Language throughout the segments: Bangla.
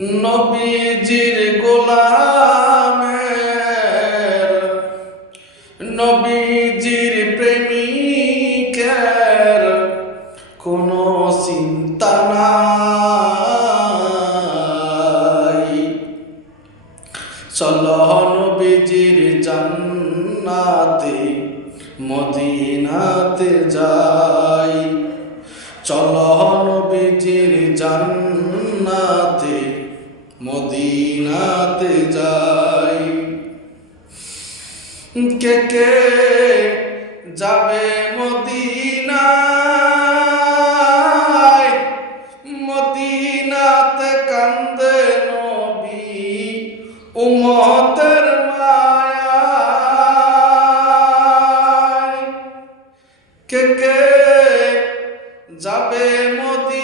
নবীজির গোলামের, নবীজির প্রেমিকের কোনো চিন্তা নাই। চল নবীজির জান্নাতে, মদিনাতে যাই। চল নবীজির জান্নাতে মদিনাতে যাই। কে কে যাবে মদিনায়? মদিনাতে কান্দে নবী উমতের মায়ায়। কে কে যাবে মদিনায়?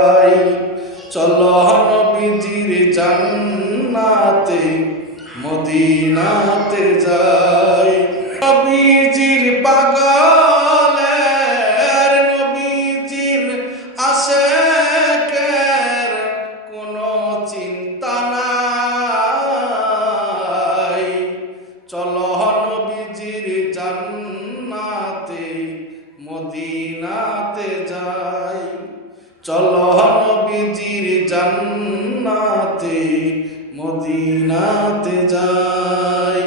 চল নবীজির জান্নাতে, মদিনাতে যাই। নবীজির পাগলের নবীজির আশেকের কোনো চিন্তা নাই। চল নবীজির জান্নাতে, মদিনাতে যাই। চল নবীজির জান্নাতে মদিনাতে যাই।